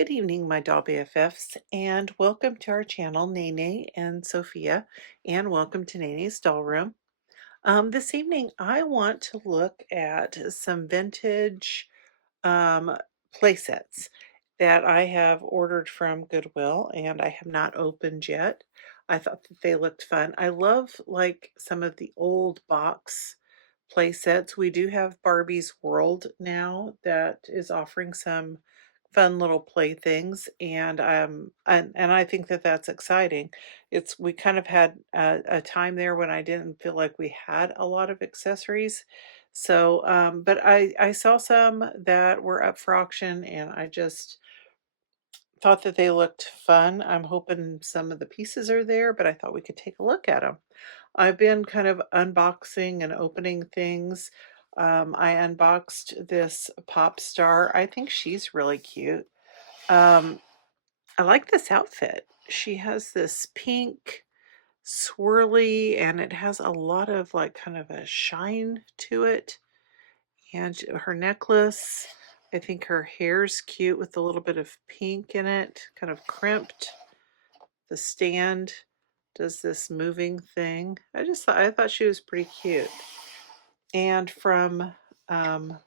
Good evening, my doll BFFs, and welcome to our channel, Nene and Sophia, and welcome to Nene's Doll Room. This evening, I want to look at some vintage um, play sets that I have ordered from Goodwill and I have not opened yet. I thought that they looked fun. I love like some of the old box play sets. We do have Barbie's World now that is offering some fun little playthings, and I think that that's exciting. It's we kind of had a time there when I didn't feel like we had a lot of accessories, so but I saw some that were up for auction, and I just thought that they looked fun. I'm hoping some of the pieces are there, but I thought we could take a look at them. I've been kind of unboxing and opening things. I unboxed this pop star. I think she's really cute. Um, I like this outfit. She has this pink swirly and it has a lot of like kind of a shine to it. And her necklace, I think her hair's cute with a little bit of pink in it, kind of crimped. The stand does this moving thing. I thought she was pretty cute. And from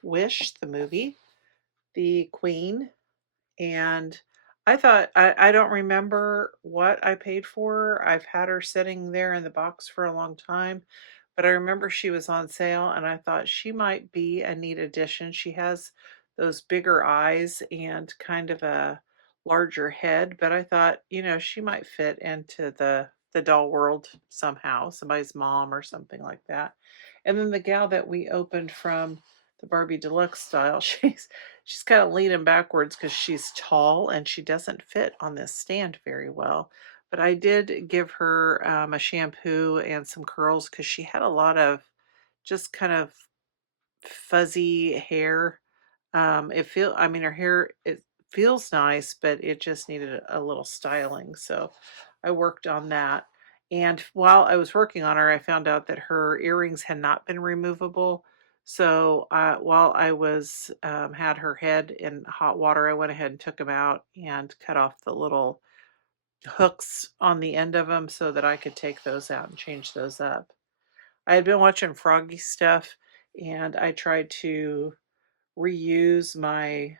Wish, the movie, the Queen. And I don't remember what I paid for her. I've had her sitting there in the box for a long time, but I remember she was on sale and I thought she might be a neat addition. She has those bigger eyes and kind of a larger head, but I thought, she might fit into the doll world somehow, somebody's mom or something like that. And then the gal that we opened from the Barbie Deluxe style, she's kind of leaning backwards because she's tall and she doesn't fit on this stand very well. But I did give her a shampoo and some curls because she had a lot of just kind of fuzzy hair. I mean, her hair, it feels nice, but it just needed a little styling. So I worked on that. And while I was working on her, I found out that her earrings had not been removable. So while I was had her head in hot water, I went ahead and took them out and cut off the little hooks on the end of them so that I could take those out and change those up. I had been watching Froggy stuff and I tried to reuse my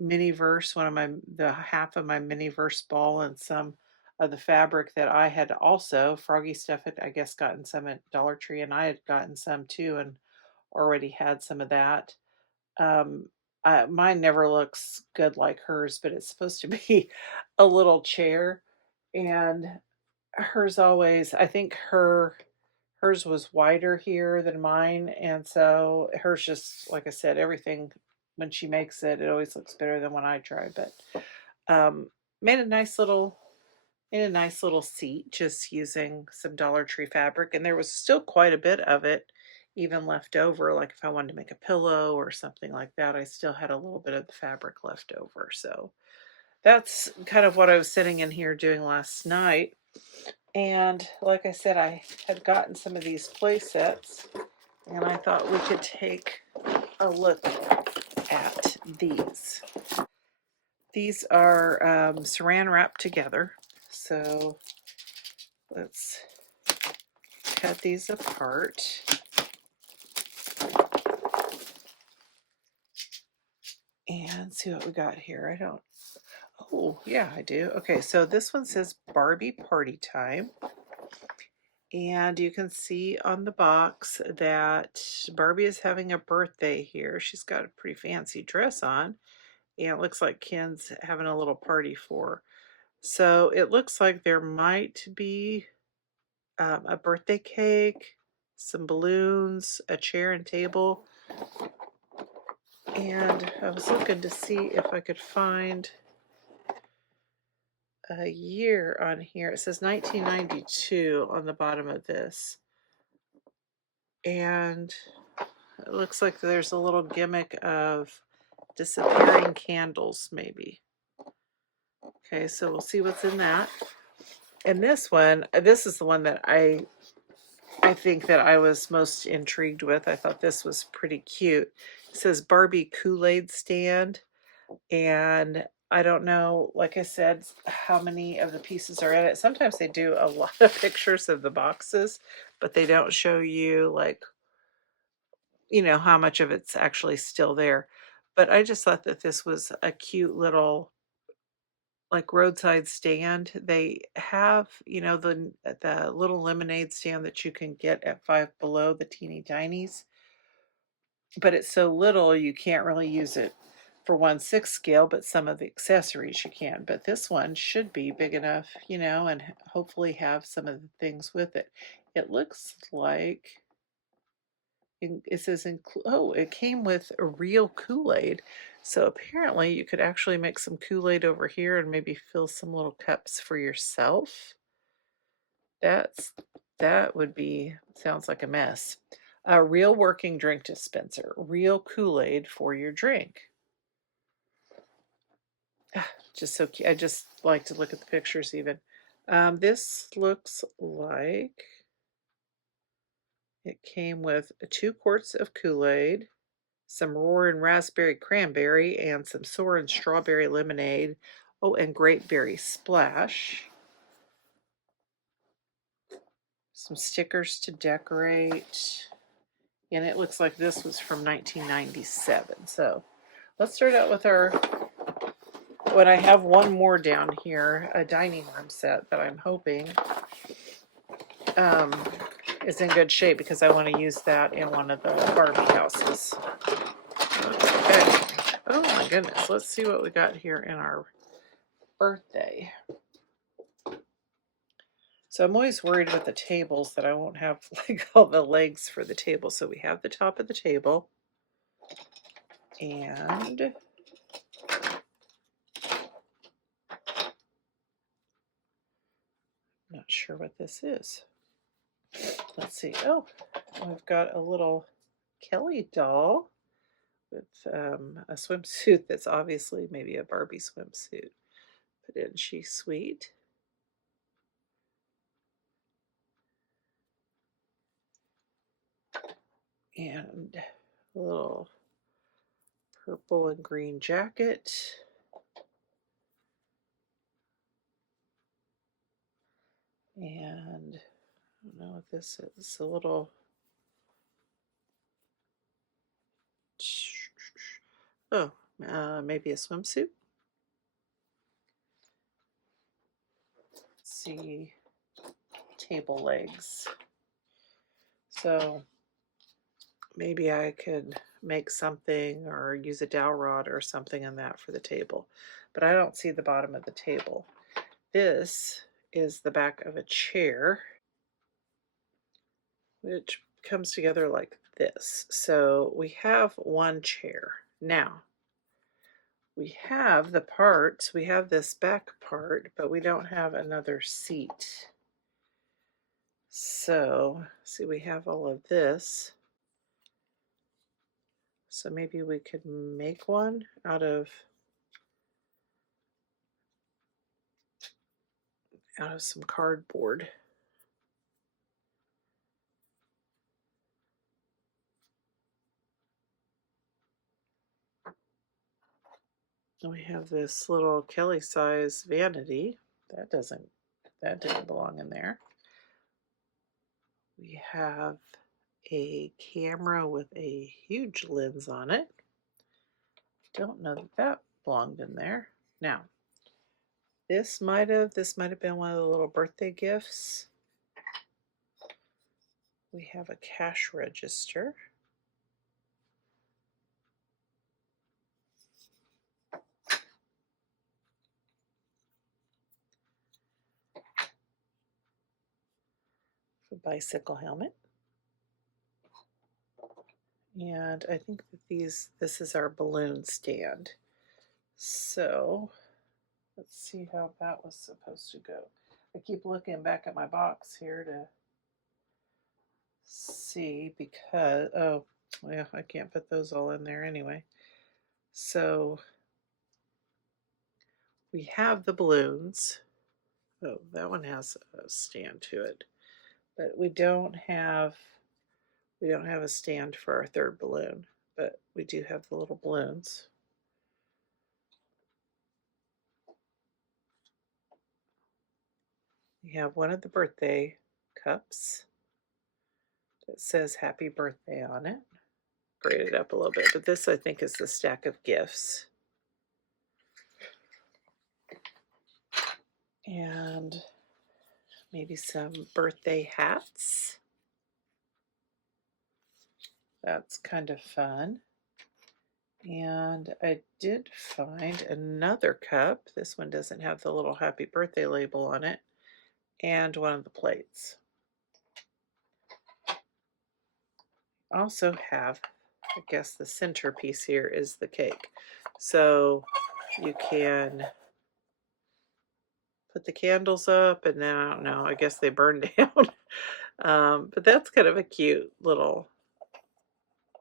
mini-verse, the half of my mini-verse ball and some of the fabric that I had also, Froggy stuff had, I guess, gotten some at Dollar Tree, and I had gotten some too and already had some of that. Um, Mine never looks good like hers, but it's supposed to be a little chair, and hers always, I think hers was wider here than mine, and so hers just, like I said, everything when she makes it, it always looks better than when I try. But um, made a nice little made a nice little seat just using some Dollar Tree fabric, and there was still quite a bit of it even left over. Like if I wanted to make a pillow or something like that, I still had a little bit of the fabric left over. So that's kind of what I was sitting in here doing last night. And like I said, I had gotten some of these play sets, and I thought we could take a look at these. These are saran wrapped together. So let's cut these apart. And see what we got here. Oh, yeah, I do. Okay, so this one says Barbie Party Time. And you can see on the box that Barbie is having a birthday here. She's got a pretty fancy dress on, and it looks like Ken's having a little party for her. So it looks like there might be a birthday cake, some balloons, a chair and table. And I was looking to see if I could find a year on here. It says 1992 on the bottom of this. And it looks like there's a little gimmick of disappearing candles, maybe. Okay, so we'll see what's in that. And this one, this is the one that I think that I was most intrigued with. I thought this was pretty cute. It says Barbie Kool-Aid stand. And I don't know, like I said, how many of the pieces are in it. Sometimes they do a lot of pictures of the boxes, but they don't show you, like, how much of it's actually still there. But I just thought that this was a cute little, like, roadside stand. They have, the little lemonade stand that you can get at Five Below, the teeny tinies, but it's so little you can't really use it for 1/6 scale, but some of the accessories you can. But this one should be big enough, and hopefully have some of the things with it. It looks like it says oh, it came with a real Kool-Aid. So apparently you could actually make some Kool-Aid over here and maybe fill some little cups for yourself. That's that would be sounds like a mess. A real working drink dispenser, real Kool-Aid for your drink. Just so cute. I just like to look at the pictures even. This looks like it came with 2 quarts of Kool-Aid, some roaring raspberry cranberry, and some soaring strawberry lemonade. Oh, and grape berry splash. Some stickers to decorate. And it looks like this was from 1997. So let's start out with what I have one more down here, a dining room set that I'm hoping is in good shape because I want to use that in one of the Barbie houses. Okay. Oh my goodness. Let's see what we got here in our birthday. So I'm always worried with the tables that I won't have like all the legs for the table. So we have the top of the table, and not sure what this is. Let's see. Oh, I've got a little Kelly doll with a swimsuit that's obviously maybe a Barbie swimsuit. But isn't she sweet? And a little purple and green jacket. And I don't know what this is. A little. Oh, maybe a swimsuit. Let's see, table legs. So maybe I could make something or use a dowel rod or something in that for the table. But I don't see the bottom of the table. This is the back of a chair, which comes together like this. So we have one chair. Now, we have we have this back part, but we don't have another seat. So, see, we have all of this. So maybe we could make one out of some cardboard. And we have this little Kelly size vanity. That didn't belong in there. We have a camera with a huge lens on it. Don't know that belonged in there. Now, this might have been one of the little birthday gifts. We have a cash register. A bicycle helmet. And I think that this is our balloon stand. So let's see how that was supposed to go. I keep looking back at my box here to see because, oh, well, I can't put those all in there anyway. So we have the balloons. Oh, that one has a stand to it, but we don't have a stand for our third balloon, but we do have the little balloons. have one of the birthday cups that says happy birthday on it. Grade it up a little bit, but this I think is the stack of gifts. And maybe some birthday hats. That's kind of fun. And I did find another cup. This one doesn't have the little happy birthday label on it. And one of the plates. Also have, I guess the centerpiece here is the cake. So you can put the candles up, and then I don't know, I guess they burn down. But that's kind of a cute little,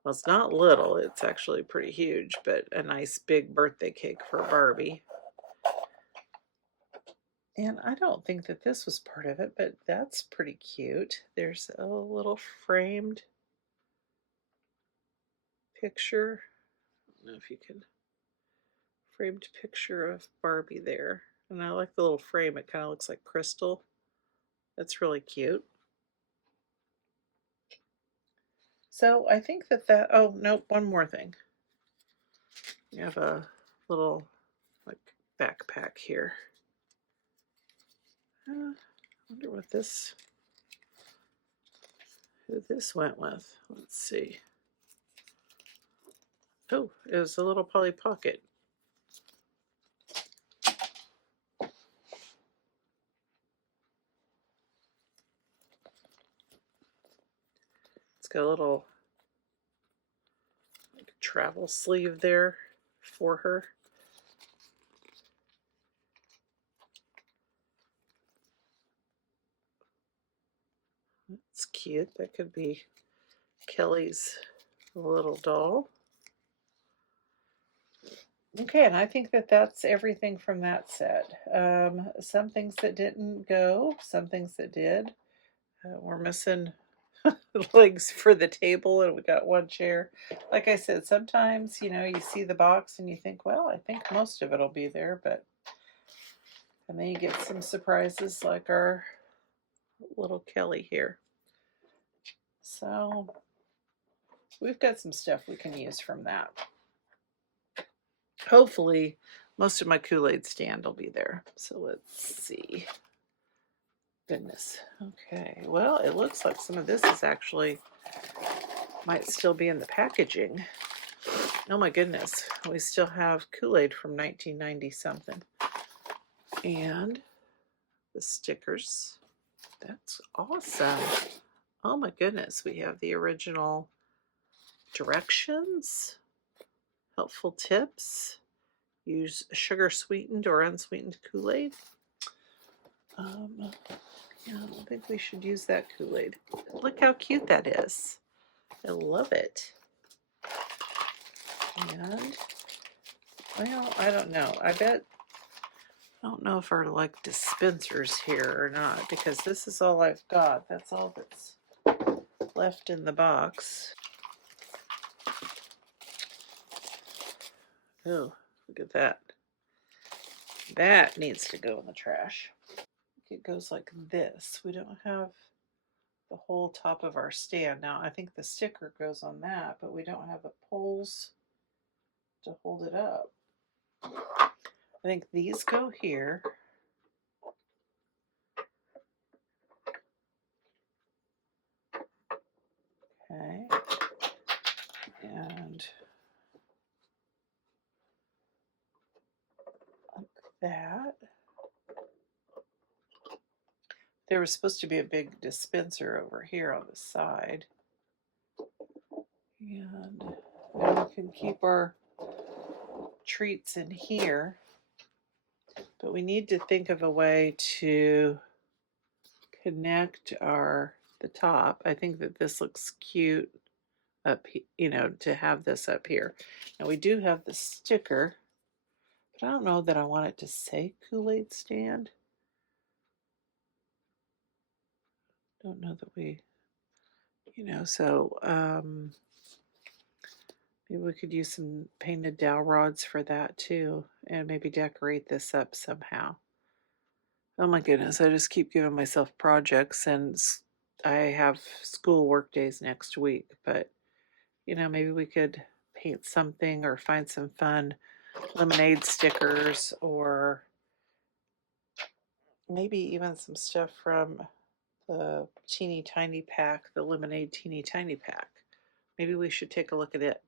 well, it's not little, it's actually pretty huge, but a nice big birthday cake for Barbie. And I don't think that this was part of it, but that's pretty cute. There's a little framed picture. I don't know if you can, framed picture of Barbie there. And I like the little frame, it kind of looks like crystal. That's really cute. So I think that, oh, nope, one more thing. You have a little like backpack here. I wonder what this, who this went with. Let's see. Oh, it was a little Polly Pocket. It's got a little like, travel sleeve there for her. That's cute. That could be Kelly's little doll. Okay, and I think that that's everything from that set. Some things that didn't go, some things that did. We're missing legs for the table, and we got one chair. Like I said, sometimes, you know, you see the box and you think, well, I think most of it will be there, but, and then you get some surprises like our little Kelly here. So we've got some stuff we can use from that. Hopefully most of my Kool-Aid stand will be there. So let's see. Goodness. Okay, well, it looks like some of this is actually might still be in the packaging. Oh my goodness, we still have Kool-Aid from 1990 something. And the stickers. That's awesome. Oh my goodness, we have the original directions, helpful tips, use sugar sweetened or unsweetened Kool-Aid. Yeah, I don't think we should use that Kool-Aid. Look how cute that is. I love it. And, well, I don't know. I don't know if our like dispensers here or not, because this is all I've got. That's all that's left in the box. Oh, look at that. That needs to go in the trash. It goes like this. We don't have the whole top of our stand. Now, I think the sticker goes on that, but we don't have the poles to hold it up. I think these go here. Okay. And like that. There was supposed to be a big dispenser over here on the side. And then we can keep our treats in here. But we need to think of a way to connect the top. I think that this looks cute up, you know, to have this up here. And we do have the sticker, but I don't know that I want it to say Kool-Aid stand. Don't know that we, you know, so maybe we could use some painted dowel rods for that too, and maybe decorate this up somehow. Oh my goodness, I just keep giving myself projects and I have school work days next week, but maybe we could paint something or find some fun lemonade stickers or maybe even some stuff from the teeny tiny pack, the lemonade teeny tiny pack. Maybe we should take a look at it.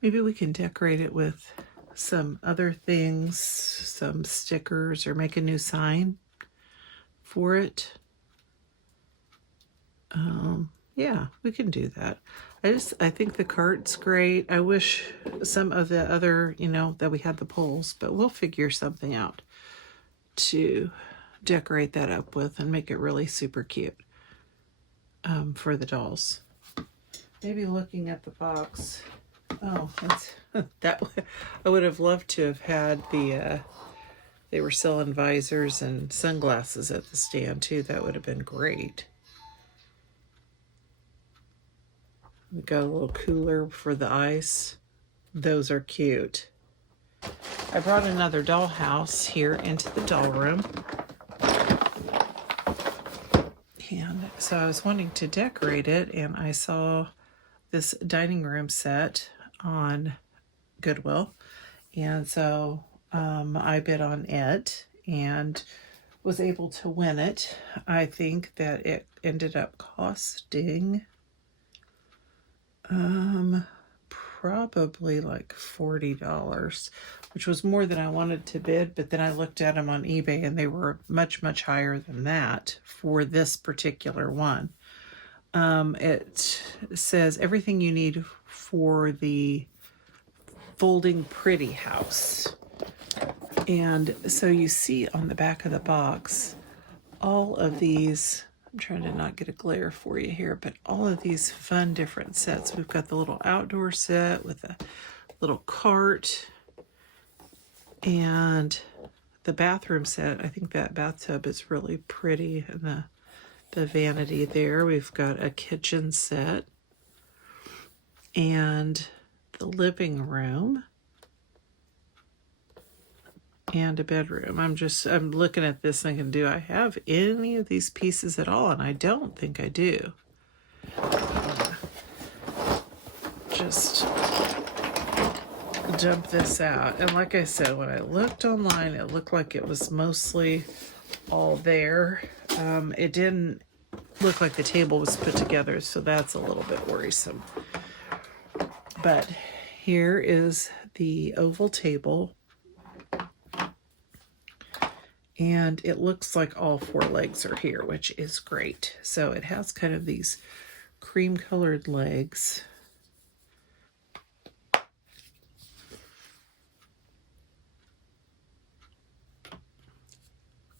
Maybe we can decorate it with some other things, some stickers, or make a new sign for it. Yeah, we can do that. I think the cart's great. I wish some of the other, that we had the poles, but we'll figure something out to decorate that up with and make it really super cute for the dolls. Maybe looking at the box. Oh, that's that. I would have loved to have had they were selling visors and sunglasses at the stand too. That would have been great. We got a little cooler for the ice. Those are cute. I brought another dollhouse here into the doll room. And so I was wanting to decorate it, and I saw this dining room set on Goodwill. And so I bid on it and was able to win it. I think that it ended up costing probably like $40, which was more than I wanted to bid, but then I looked at them on eBay and they were much, much higher than that for this particular one. It says everything you need for the folding pretty house. And so you see on the back of the box all of these, I'm trying to not get a glare for you here, but all of these fun different sets. We've got the little outdoor set with a little cart and the bathroom set. I think that bathtub is really pretty, and the vanity there. We've got a kitchen set and the living room and a bedroom. I'm looking at this thinking, do I have any of these pieces at all? And I don't think I do. Just dump this out. And like I said, when I looked online, it looked like it was mostly all there. It didn't look like the table was put together, so that's a little bit worrisome. But here is the oval table. And it looks like all four legs are here, which is great. So it has kind of these cream colored legs.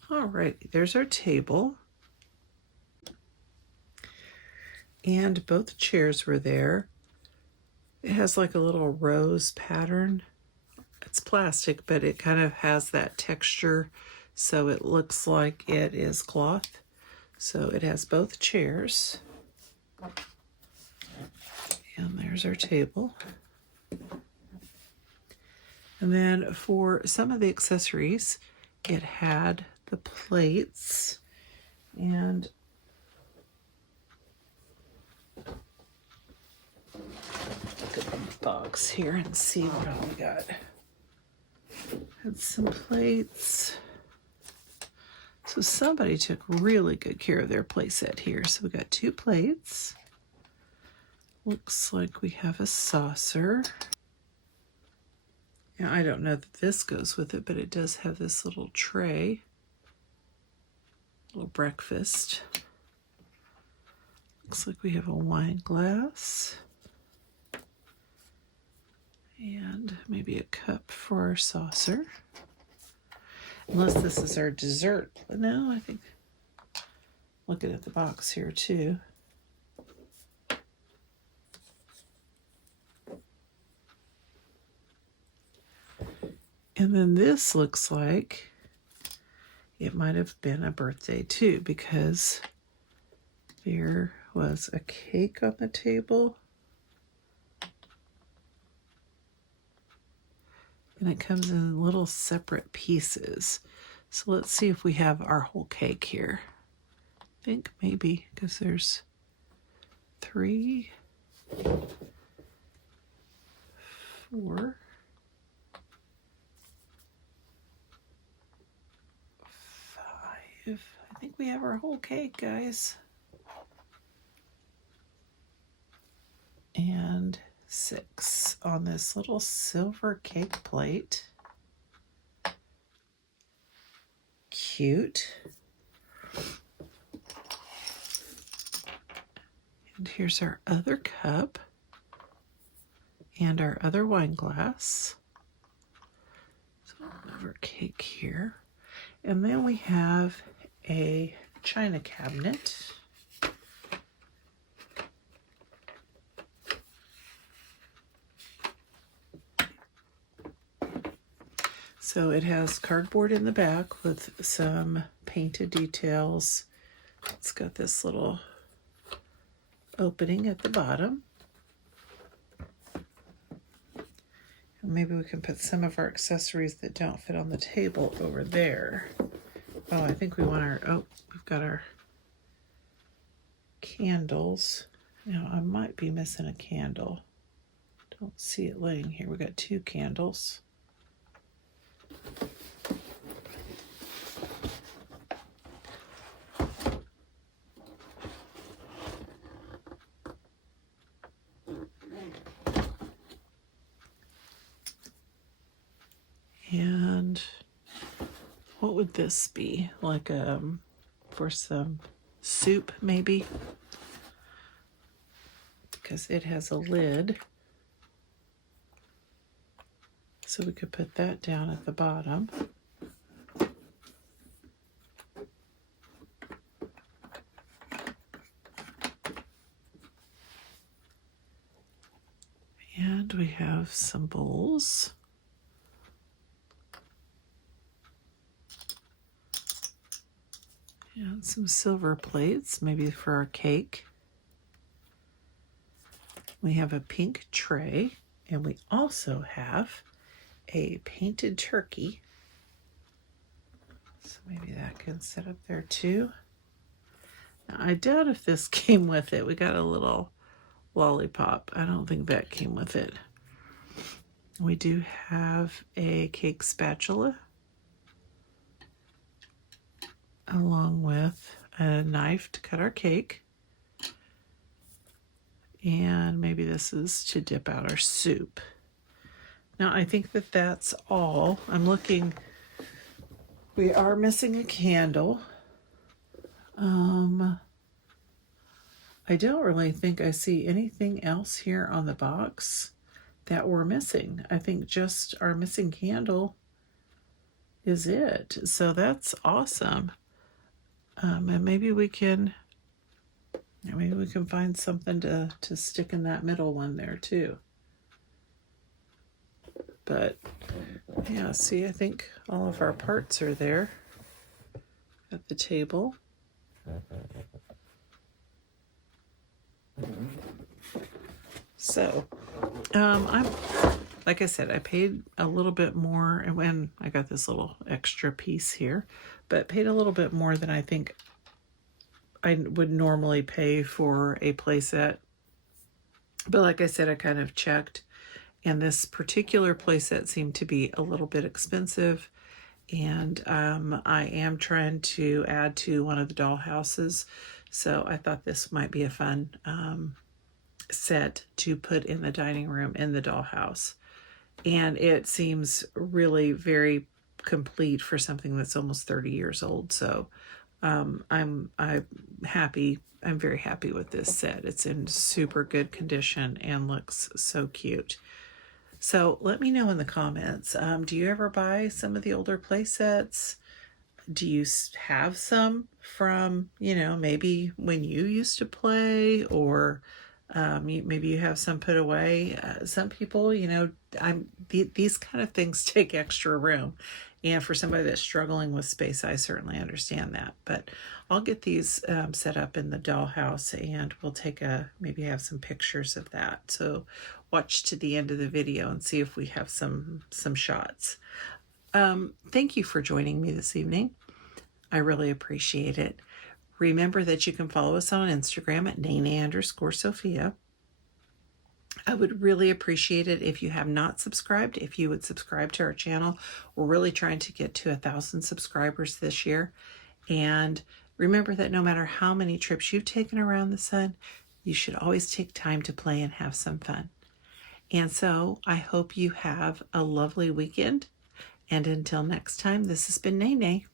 All right, there's our table. And both chairs were there. It has like a little rose pattern. It's plastic, but it kind of has that texture, so it looks like it is cloth. So it has both chairs. And there's our table. And then for some of the accessories, it had the plates and look at the box here and see what all we got. Had some plates. So somebody took really good care of their play set here. So we got 2 plates. Looks like we have a saucer. Now, I don't know that this goes with it, but it does have this little tray. Little breakfast. Looks like we have a wine glass. And maybe a cup for our saucer. Unless this is our dessert. No, I think, looking at the box here too. And then this looks like it might have been a birthday too, because there was a cake on the table. and it comes in little separate pieces. So let's see if we have our whole cake here. I think maybe, because there's 3, 4, 5. I think we have our whole cake, guys. And 6 on this little silver cake plate. Cute. And here's our other cup and our other wine glass. So we'll have our cake here. And then we have a china cabinet. So it has cardboard in the back with some painted details. It's got this little opening at the bottom. And maybe we can put some of our accessories that don't fit on the table over there. Oh, I think we want we've got our candles. Now, I might be missing a candle. Don't see it laying here. We got 2 candles. And what would this be? Like for some soup maybe? Because it has a lid. So we could put that down at the bottom. And we have some bowls. And some silver plates, maybe for our cake. We have a pink tray, and we also have a painted turkey. So maybe that can sit up there too. Now, I doubt if this came with it. We got a little lollipop. I don't think that came with it. We do have a cake spatula, along with a knife to cut our cake. And maybe this is to dip out our soup. Now, I think that that's all. I'm looking. We are missing a candle. I don't really think I see anything else here on the box that we're missing. I think just our missing candle is it. So that's awesome. And maybe we can find something to stick in that middle one there too. But yeah, see, I think all of our parts are there at the table. So, I'm, like I said, I paid a little bit more, and when I got this little extra piece here, but paid a little bit more than I think I would normally pay for a playset. But like I said, I kind of checked, and this particular playset seemed to be a little bit expensive. And I am trying to add to one of the dollhouses, so I thought this might be a fun set to put in the dining room in the dollhouse. And it seems really very complete for something that's almost 30 years old. So I'm happy. I'm very happy with this set. It's in super good condition and looks so cute. So let me know in the comments. Do you ever buy some of the older play sets? Do you have some from, maybe when you used to play, or maybe you have some put away? Some people, these kind of things take extra room. And for somebody that's struggling with space, I certainly understand that. But I'll get these set up in the dollhouse, and we'll maybe have some pictures of that. So watch to the end of the video and see if we have some shots. Thank you for joining me this evening. I really appreciate it. Remember that you can follow us on Instagram at Nene_Sophia. I would really appreciate it if you have not subscribed, if you would subscribe to our channel. We're really trying to get to 1,000 subscribers this year. And remember that no matter how many trips you've taken around the sun, you should always take time to play and have some fun. And so I hope you have a lovely weekend. And until next time, this has been Nene.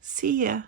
See ya.